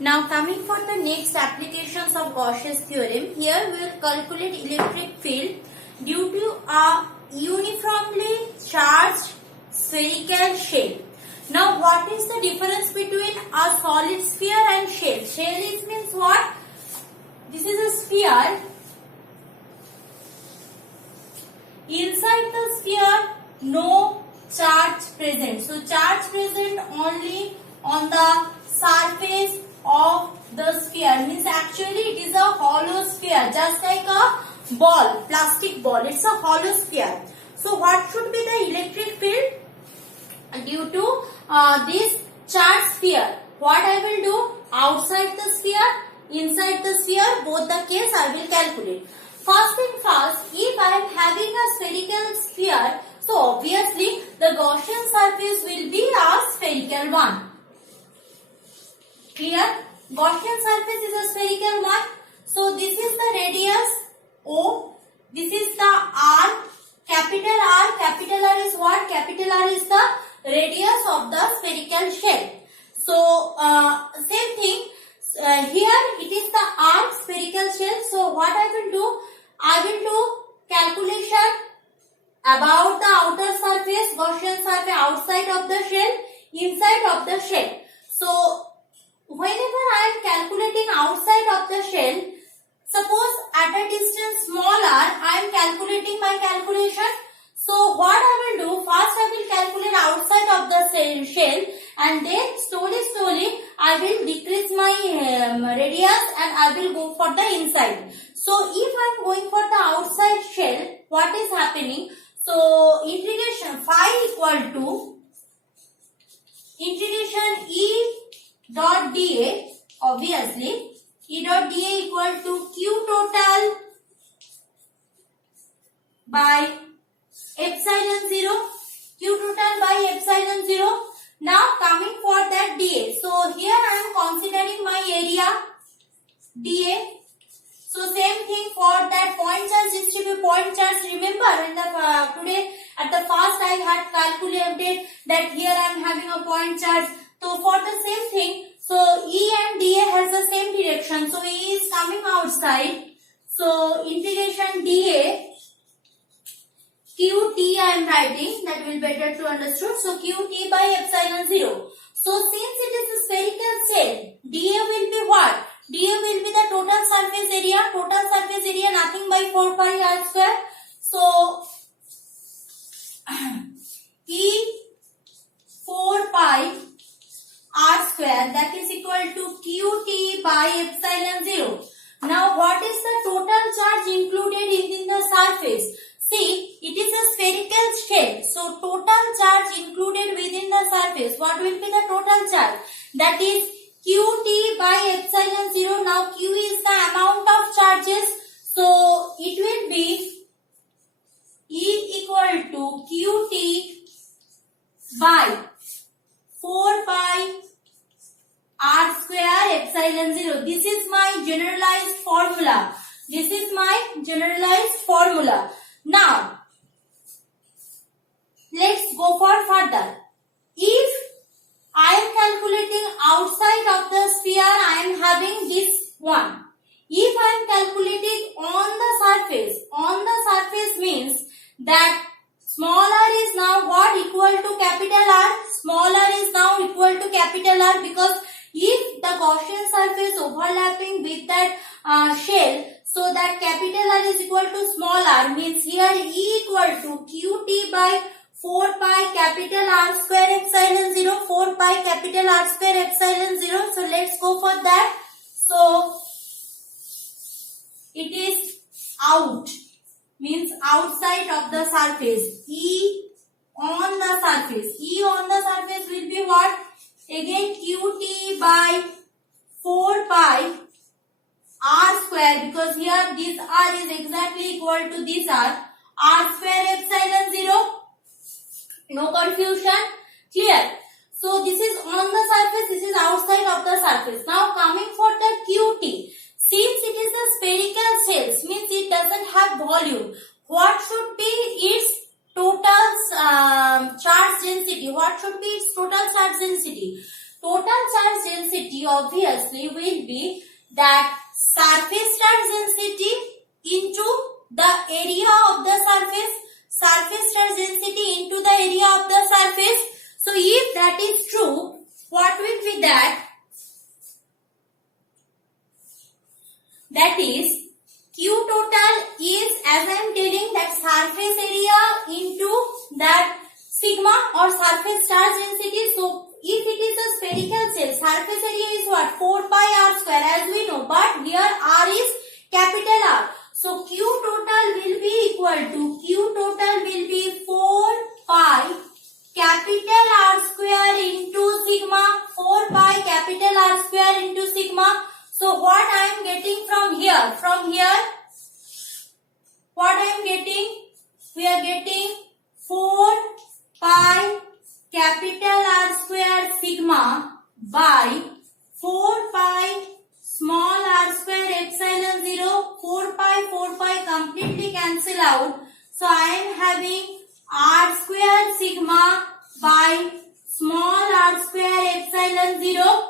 Now coming for the next applications of Gauss's theorem, here we will calculate electric field due to a uniformly charged spherical shell. Now what is the difference between a solid sphere and shell? Shell is means what? This is a sphere. Inside the sphere, no charge present. So charge present only on the surface of the sphere. Means actually it is a hollow sphere, just like a ball, plastic ball. It's a hollow sphere. So what should be the electric field due to this charged sphere? What I will do? Outside the sphere, inside the sphere, both the case I will calculate. First thing first, if I am having a spherical sphere, so obviously the Gaussian surface will be a spherical one. Clear? Gaussian surface is a spherical one. So this is the radius O. This is the R. Capital R. Capital R is what? Capital R is the radius of the spherical shell. So same thing. Here it is the R spherical shell. So what I will do? I will do calculation about the outer surface, Gaussian surface, outside of the shell, inside of the shell. So whenever I am calculating outside of the shell, suppose at a distance smaller, I am calculating my calculation. So what I will do? First I will calculate outside of the shell, and then slowly I will decrease my radius and I will go for the inside. So if I am going for the outside shell, what is happening? So integration phi equal to integration E dot dA, obviously E dot dA equal to Q total by epsilon 0, Q total by epsilon 0. Now coming for that dA. So here I am considering my area dA. So same thing for that point charge distribution. Point charge, remember in the today at the first I had calculated that here I am having a point charge. So for the same thing, so E and dA has the same direction. So E is coming outside. So integration dA Qt I am writing, that will be better to understood. So Qt by epsilon 0. So since it is a spherical shell, dA will be what? dA will be the total surface area. Total surface area nothing by 4 pi r square. So E 4 pi r square, that is equal to Qt by epsilon 0. Now what is the total charge included in the surface? See, it is a spherical shell. So total charge included within the surface. What will be the total charge? That is Qt by epsilon 0. Now Q is the amount of charges. So it will be E equal to Qt by 4 pi r square epsilon 0. This is my generalized formula. This is my generalized formula. Now, let's go for further. If I am calculating outside of the sphere, I am having this one. If I am calculating on the surface means that smaller is now what? Equal to capital R. Smaller is now equal to capital R, because if the Gaussian surface overlapping with that shell, so that capital R is equal to small r, means here E equal to Qt by 4 pi capital R square epsilon 0, 4 pi capital R square epsilon 0. So let's go for that. So it is out, means outside of the surface. E on the surface. E on the surface will be what? Again Qt by 4 pi r square, because here this r is exactly equal to this r square epsilon 0. No confusion. Clear? So this is on the surface, this is outside of the surface. Now coming for the Qt. Since it is a spherical shell, means it doesn't have volume. What should be its total charge density? What should be its total charge density? total charge density obviously will be that surface charge density into the area of the surface, surface charge density into the area of the surface. So if that is true, what will be that? That is, Q total is, as I am telling, that surface area into that sigma or surface charge density. So if it is a spherical shell, surface area is what? 4 pi r square, as we know, but here r is capital R. So Q total will be equal to, Q total will be 4 pi capital R square into sigma, 4 pi capital R square into sigma. So what I am getting from here? From here, what I am getting? We are getting 4 pi capital R square sigma by 4 pi small r square epsilon 0. 4 pi completely cancel out. So I am having r square sigma by small r square epsilon 0.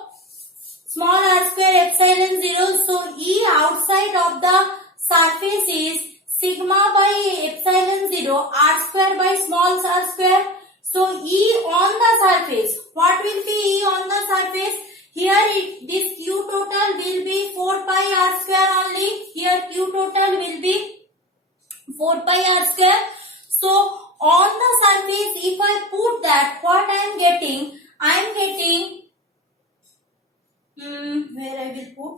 Small r square epsilon 0. So E outside of the surface is sigma by epsilon 0 r square by small r square. So E on the surface, what will be E on the surface? Here this Q total will be 4 pi r square only. Here Q total will be 4 pi r square. So on the surface, if I put that, what I am getting? I am getting where I will put?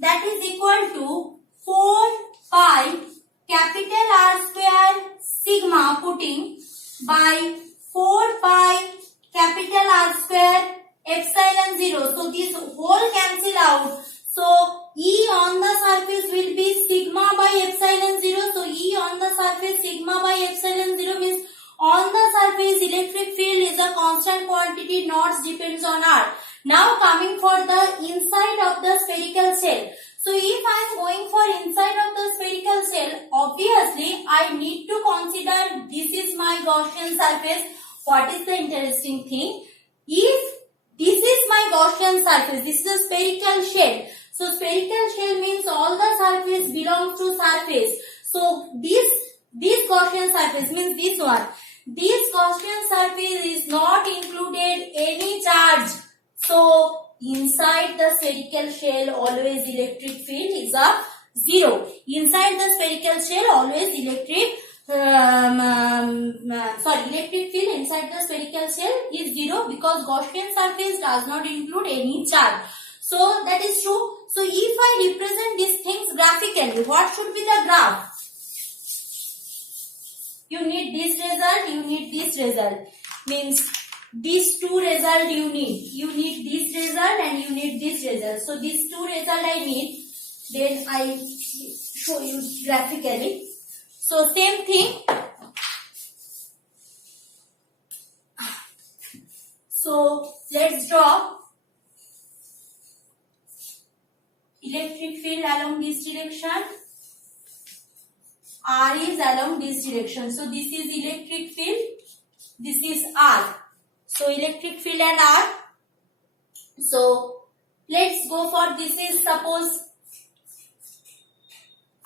That is equal to 4 pi capital R square sigma putting by 4 pi capital R square epsilon 0. So this whole cancel out. So E on the surface will be sigma by epsilon 0. So E on the surface sigma by epsilon 0 means on the surface electric field is a constant quantity, not depends on R. Now coming for the inside of the spherical shell. So if I am going for inside of the spherical shell, obviously I need to consider this is my Gaussian surface. What is the interesting thing? If this is my Gaussian surface, this is a spherical shell. So spherical shell means all the surface belongs to surface. So this Gaussian surface means this one. This Gaussian surface is not included any charge. So inside the spherical shell always electric field is a 0. Inside the spherical shell always electric field inside the spherical shell is 0 because Gaussian surface does not include any charge. So that is true. So if I represent these things graphically, what should be the graph? You need this result, you need this result. Means these two result you need. You need this result and you need this result. So these two result I need. Then I show you graphically. So same thing. So let's draw electric field along this direction. R is along this direction. So this is electric field. This is R. So electric field and R. So let's go for this is suppose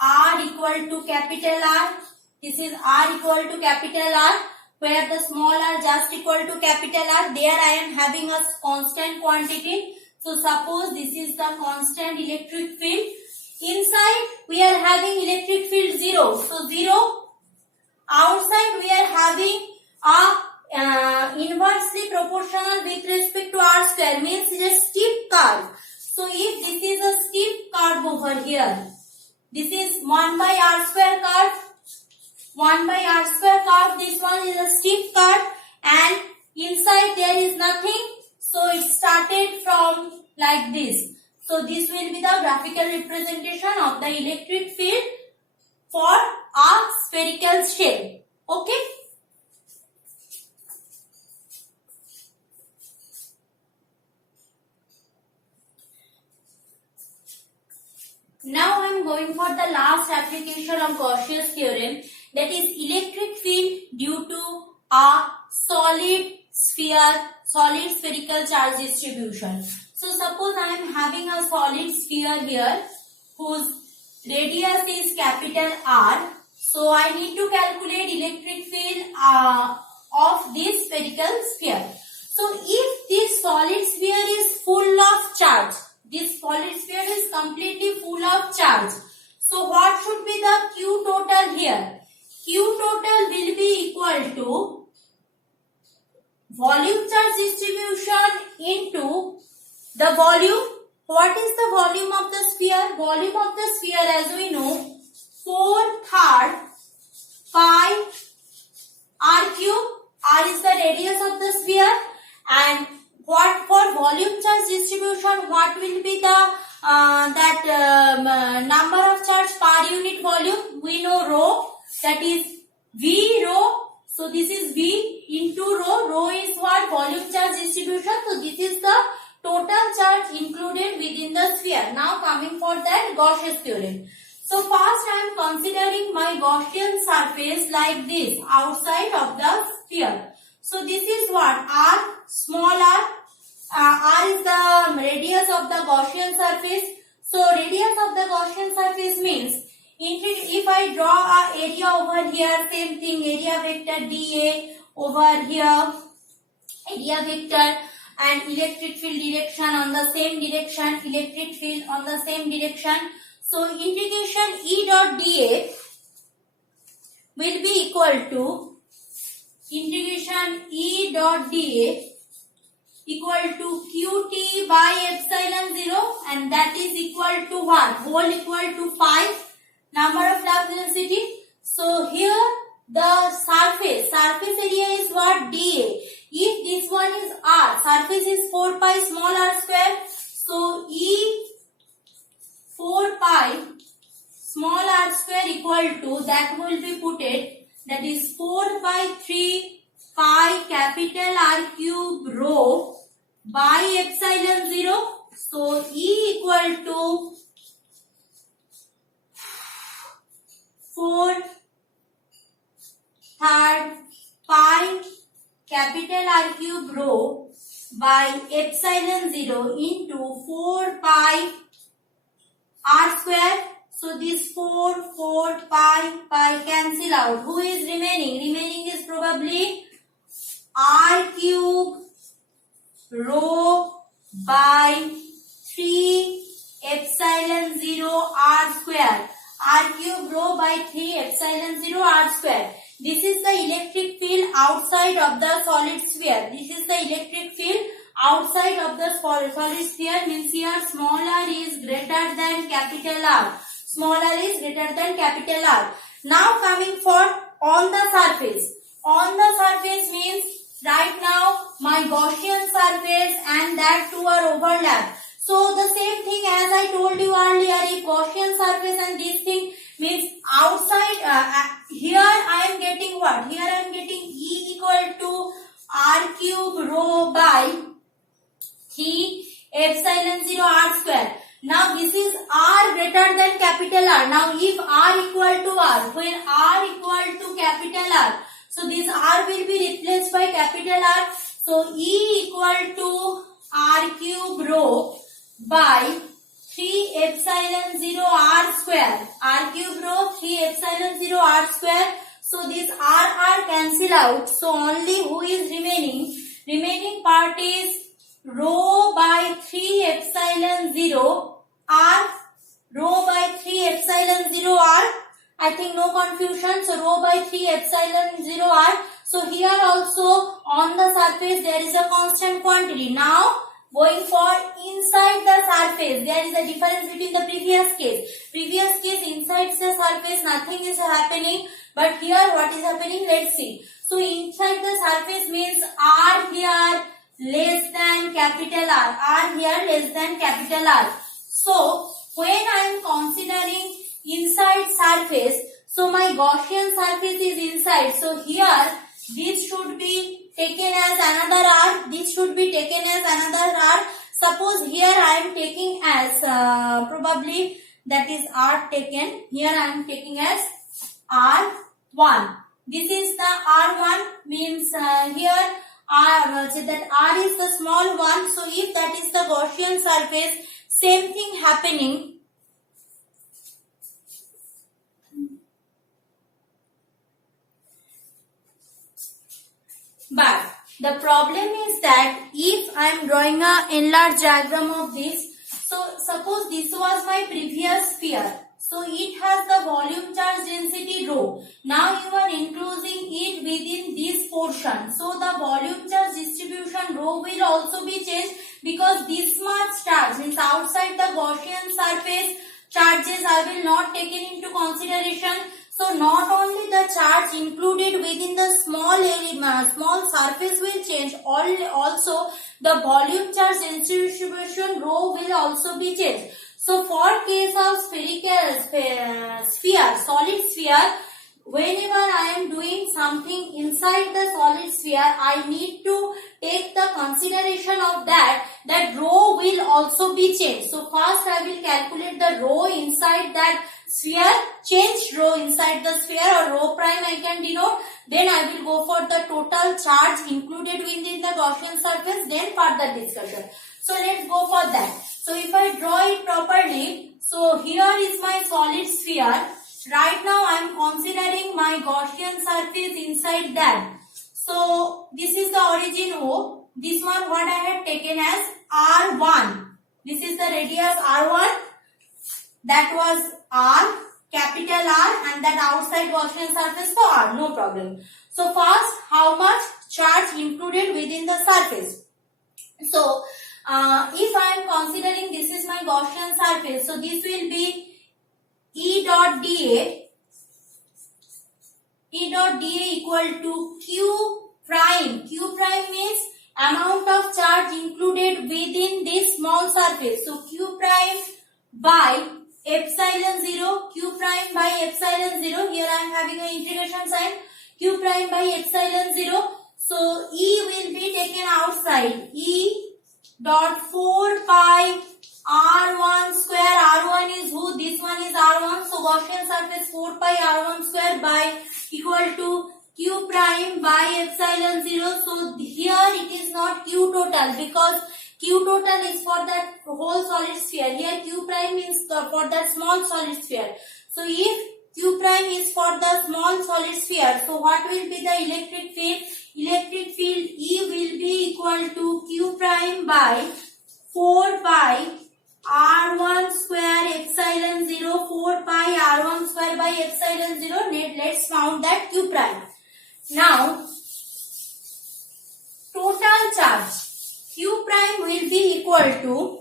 R equal to capital R. This is R equal to capital R. Where the small r just equal to capital R. There I am having a constant quantity. So suppose this is the constant electric field. Inside we are having electric field 0. So 0. Outside we are having a inversely proportional with respect to r square means it is a steep curve. So if this is a steep curve over here, this is 1 by r square curve. 1 by r square curve. This one is a steep curve and inside there is nothing. So it started from like this. So this will be the graphical representation of the electric field for a spherical shell. Okay. Now I am going for the last application of Gauss's theorem, that is electric field due to a solid sphere, solid spherical charge distribution. So suppose I am having a solid sphere here whose radius is capital R. So I need to calculate electric field of this spherical sphere. So if this solid sphere is full of charge, this solid sphere is completely full of charge. So what should be the Q total here? Q total will be equal to volume charge distribution into the volume. What is the volume of the sphere? Volume of the sphere, as we know, 4/3 pi r cube. R is the radius of the sphere. And what for volume charge distribution? What will be the number of charge per unit volume? We know rho, that is V rho. So this is V into rho. Rho is what? Volume charge distribution. So this is the total charge included within the sphere. Now coming for that Gaussian theorem. So first I am considering my Gaussian surface like this outside of the sphere. So this is what? R, small r. R is the radius of the Gaussian surface. So radius of the Gaussian surface means, if I draw a area over here, same thing, area vector dA over here, area vector, and electric field direction on the same direction, electric field on the same direction. So integration E dot dA will be equal to integration E dot dA equal to Qt by epsilon 0, and that is equal to what? Whole equal to 5, number of flux density. So here the surface area is what? dA. If this one is R, surface is 4 pi small r square. So E 4 pi small r square equal to, that will be put it, that is 4 by 3 pi capital R cube rho by epsilon 0. So E equal to 4/3 pi capital R cube rho by epsilon 0 into 4 pi r square. So this 4 pi cancel out. Who is remaining? Remaining is probably r cube rho by 3 epsilon 0 r square. R cube rho by 3 epsilon 0 r square. This is the electric field outside of the solid sphere. This is the electric field outside of the solid sphere, means here small r is greater than capital R. Small r is greater than capital R. Now coming for on the surface. On the surface means right now my Gaussian surface and that two are overlapped. So the same thing as I told you earlier, if Gaussian surface and this thing means outside, here I am getting what? Here I am getting E equal to R cube rho by 3 epsilon 0 r square. Now this is R greater than capital R. Now if R equal to R, when R equal to capital R, so this R will be replaced by capital R. So E equal to R cube rho by 3 epsilon 0 r square. R cube rho 3 epsilon 0 r square. So this R cancel out. So only who is remaining? Remaining part is rho by 3 epsilon 0 r. Rho by 3 epsilon 0 r. I think no confusion. So rho by 3 epsilon 0 r. So here also on the surface there is a constant quantity. Now going for inside the surface, there is a difference between the previous case. Previous case inside the surface nothing is happening, but here what is happening? Let's see. So inside the surface means R here less than capital R. R here less than capital R. So when I am considering inside surface, so my Gaussian surface is inside. So here this should be taken as another R. This should be taken as another R. Suppose here I am taking as probably that is R taken. Here I am taking as R1. This is the R1 means here so that R is the small one. So if that is the Gaussian surface, same thing happening. But the problem is that if I am drawing a enlarged diagram of this, so suppose this was my previous sphere. So it has the volume charge density rho. Now you are enclosing it within this portion. So the volume charge distribution rho will also be changed, because this much charge means outside the Gaussian surface charges I will not take it into consideration. So not only the charge included within the small surface will change, also the volume charge distribution rho will also be changed. So for case of solid sphere, whenever I am doing something inside the solid sphere, I need to take the consideration of that rho will also be changed. So first I will calculate the rho inside that sphere, change rho inside the sphere, or rho prime I can denote. Then I will go for the total charge included within the Gaussian surface, then further discussion. So let's go for that. So if I draw it properly, so here is my solid sphere. Right now I am considering my Gaussian surface inside that. So this is the origin O. This one what I had taken as R1. This is the radius R1. That was R, capital R, and that outside Gaussian surface for R, no problem. So first, how much charge included within the surface? So if I am considering this is my Gaussian surface, so this will be E dot dA. E dot dA equal to Q prime. Q prime means amount of charge included within this small surface. So Q prime by epsilon 0, Q prime by epsilon 0. Here I am having an integration sign. Q prime by epsilon 0. So E will be taken outside. E dot 4 pi R1 square. R1 is who? This one is R1. So Gaussian surface 4 pi R1 square by equal to Q prime by epsilon 0. So here it is not Q total, because Q total is for that whole solid sphere. Here Q prime is for that small solid sphere. So if Q prime is for the small solid sphere, so what will be the electric field? Electric field E will be equal to Q prime by 4 pi R1 square epsilon 0, 4 pi R1 square by epsilon 0. Let's found that Q prime. Now, total charge Q prime will be equal to,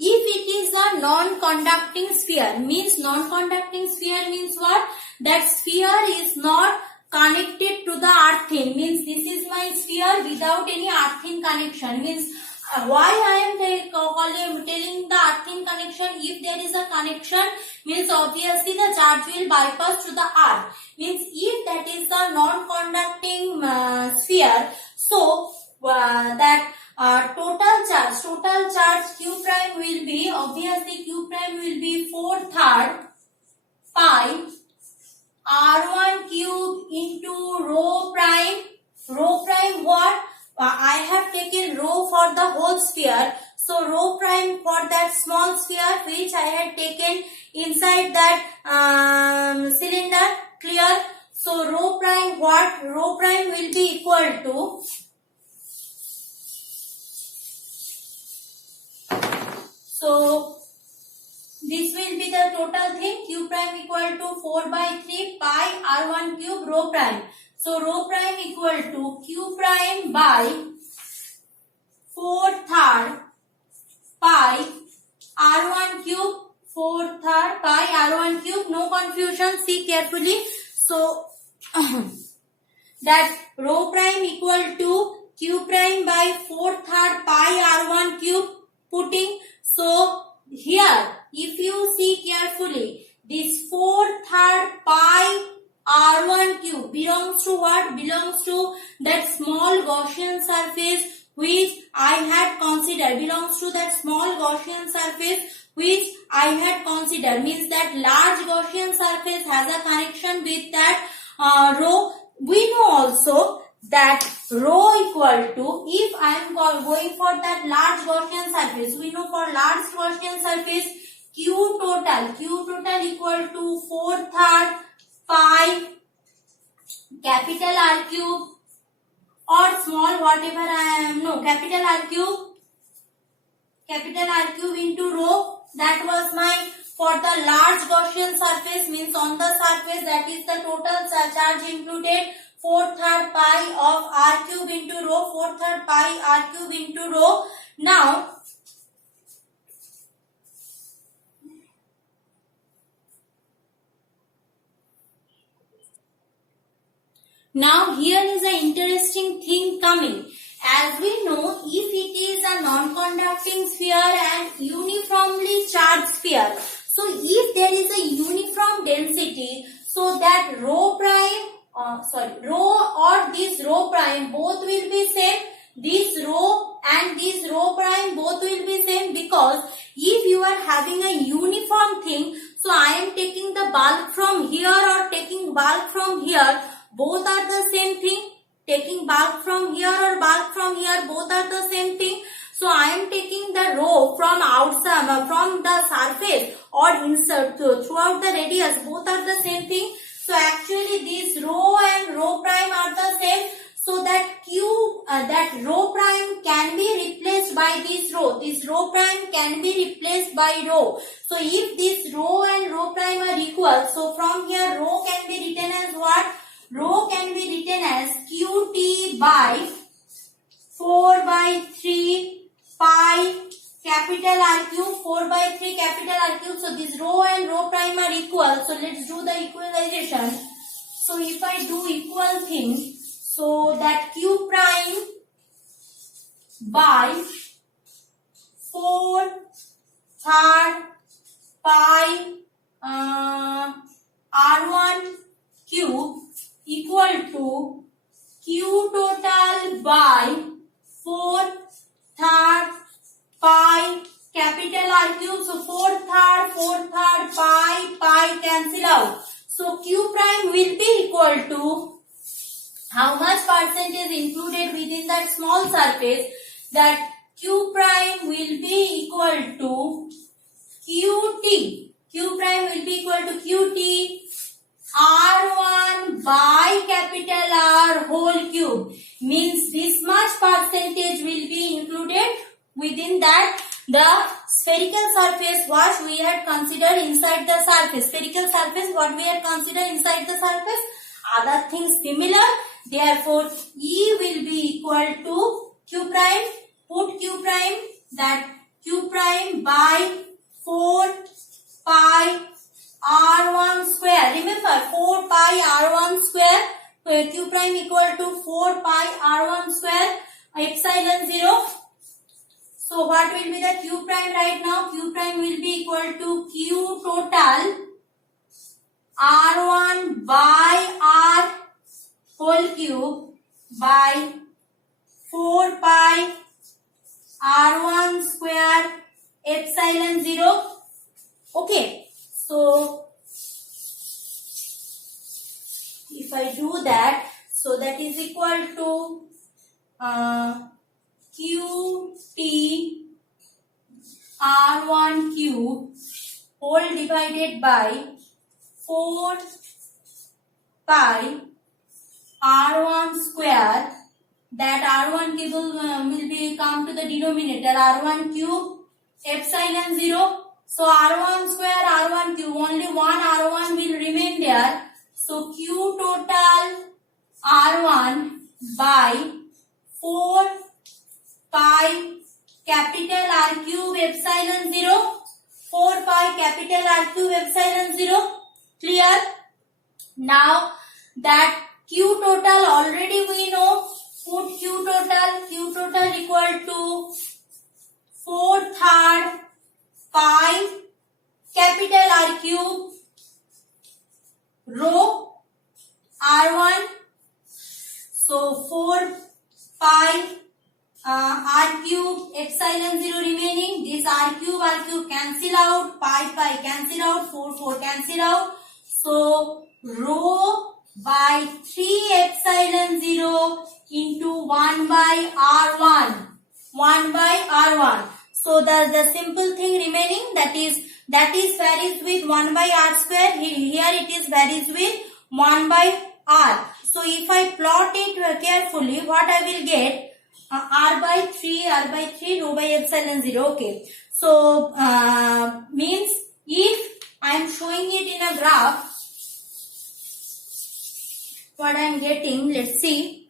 if it is a non-conducting sphere, means non-conducting sphere means what? That sphere is not connected to the earthing, means this is my sphere without any earthing connection, means why I am telling the earthing connection? If there is a connection, means obviously the charge will bypass to the earth. Means if that is the non-conducting sphere, so that total charge Q prime will be, obviously Q prime will be 4/3 pi R1 cube into rho prime. Rho prime what? I have taken rho for the whole sphere. So rho prime for that small sphere which I had taken inside that cylinder. Clear? So rho prime what? Rho prime will be equal to, so this will be the total thing. Q prime equal to 4/3 pi R1 cube rho prime. So rho prime equal to Q prime by 4/3 pi R1 cube, 4/3 pi R1 cube. No confusion, see carefully. So that rho prime equal to Q prime by 4/3 pi R1 cube putting. So here if you see carefully, this 4/3 pi R1 cube belongs to what? Belongs to that small Gaussian surface which I had considered. Belongs to that small Gaussian surface which I had considered. Means that large Gaussian surface has a connection with that rho. we know also that rho equal to, if I am going for that large Gaussian surface, we know for large Gaussian surface Q total equal to 4/3 pi capital R cube or small whatever I am, no, capital R cube into rho. That was my, for the large Gaussian surface, means on the surface, that is the total charge included, 4/3 pi of R cube into rho, 4/3 pi R cube into rho. Now here is an interesting thing coming. As we know, if it is a non-conducting sphere and uniformly charged sphere, so if there is a uniform density, so that rho or this rho prime both will be same. This rho and this rho prime both will be same, because if you are having a uniform thing, so I am taking the bulk from here or taking bulk from here, both are the same thing. Taking bulk from here or bulk from here, both are the same thing. So I am taking the rho from outside, from the surface or insert throughout the radius, both are the same thing. So actually this rho and rho prime are the same. So that that rho prime can be replaced by this rho. This rho prime can be replaced by rho. So if this rho and rho prime are equal, so from here rho can be written as what? Rho can be written as Qt by 4/3 pi capital R cube, 4/3 capital R cube. So this rho and rho prime are equal. So let's do the equalization. So if I do equal thing, so that Q prime by 4/3 pi R1 cube equal to Q total by 4/3 pi capital R cube. So 4/3 pi cancel out. So Q prime will be equal to, how much percentage included within that small surface? That Q prime will be equal to Qt. Q prime will be equal to Qt R1 by capital R whole cube. Means this much percentage will be included within that the spherical surface what we had considered inside the surface. Spherical surface what we had considered inside the surface. Other things similar. Therefore, E will be equal to Q prime. Put Q prime, that Q prime by 4 pi R1 square. Remember 4 pi R1 square. Q prime equal to 4 pi R1 square epsilon 0. So what will be the Q prime right now? Q prime will be equal to Q total R1 by R whole cube by 4 pi R1 square epsilon 0. Okay. So if I do that, so that is equal to Qt R1 cube whole divided by 4 pi R1 square. That R1 cube will be come to the denominator, R1 cube epsilon 0. So R1 square, R1 cube, only one R1 will remain there. So Q total R1 by 4 pi capital R cube epsilon 0. 4 pi capital R cube epsilon 0. Clear? Now that Q total already we know. Put Q total equal to 4/3 pi capital R cube rho R1. So 4 pi R cube epsilon 0 remaining. This R cube cancel out. Pi cancel out. 4 cancel out. So rho by 3 epsilon 0 into 1 by R1. 1 by R1. So the simple thing remaining, that is varies with 1 by R square. Here it is varies with 1 by R. So if I plot it carefully, what I will get? R by 3 rho by epsilon 0. Okay. So means if I am showing it in a graph, what I am getting, let's see.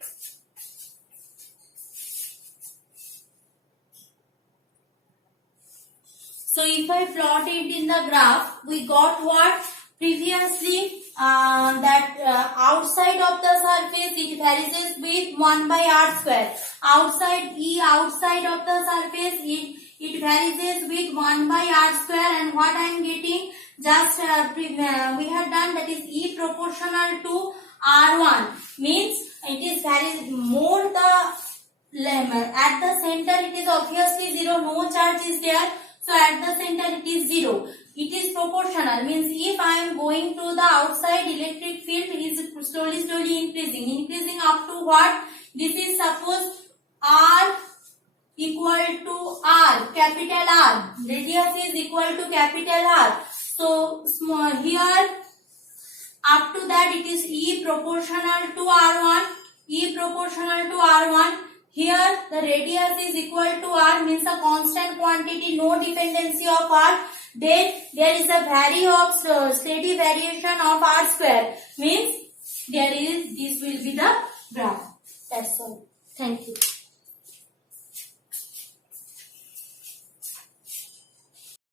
So if I plot it in the graph, we got what? Previously that outside of the surface it varies with 1 by R square. Outside of the surface it varies with 1 by R square, and what I am getting, just we have done, that is E proportional to R1, means it is varies more the lemma. At the center it is obviously 0, no charge is there. So at the center it is 0. It is proportional, means if I am going to the outside, electric field is slowly increasing up to what? This is suppose R equal to R, capital R. Radius is equal to capital R. So small here, up to that it is E proportional to R1. E proportional to R1. Here the radius is equal to R, means a constant quantity, no dependency of R. Then there is a steady variation of R square, means this will be the graph. That's all. Thank you.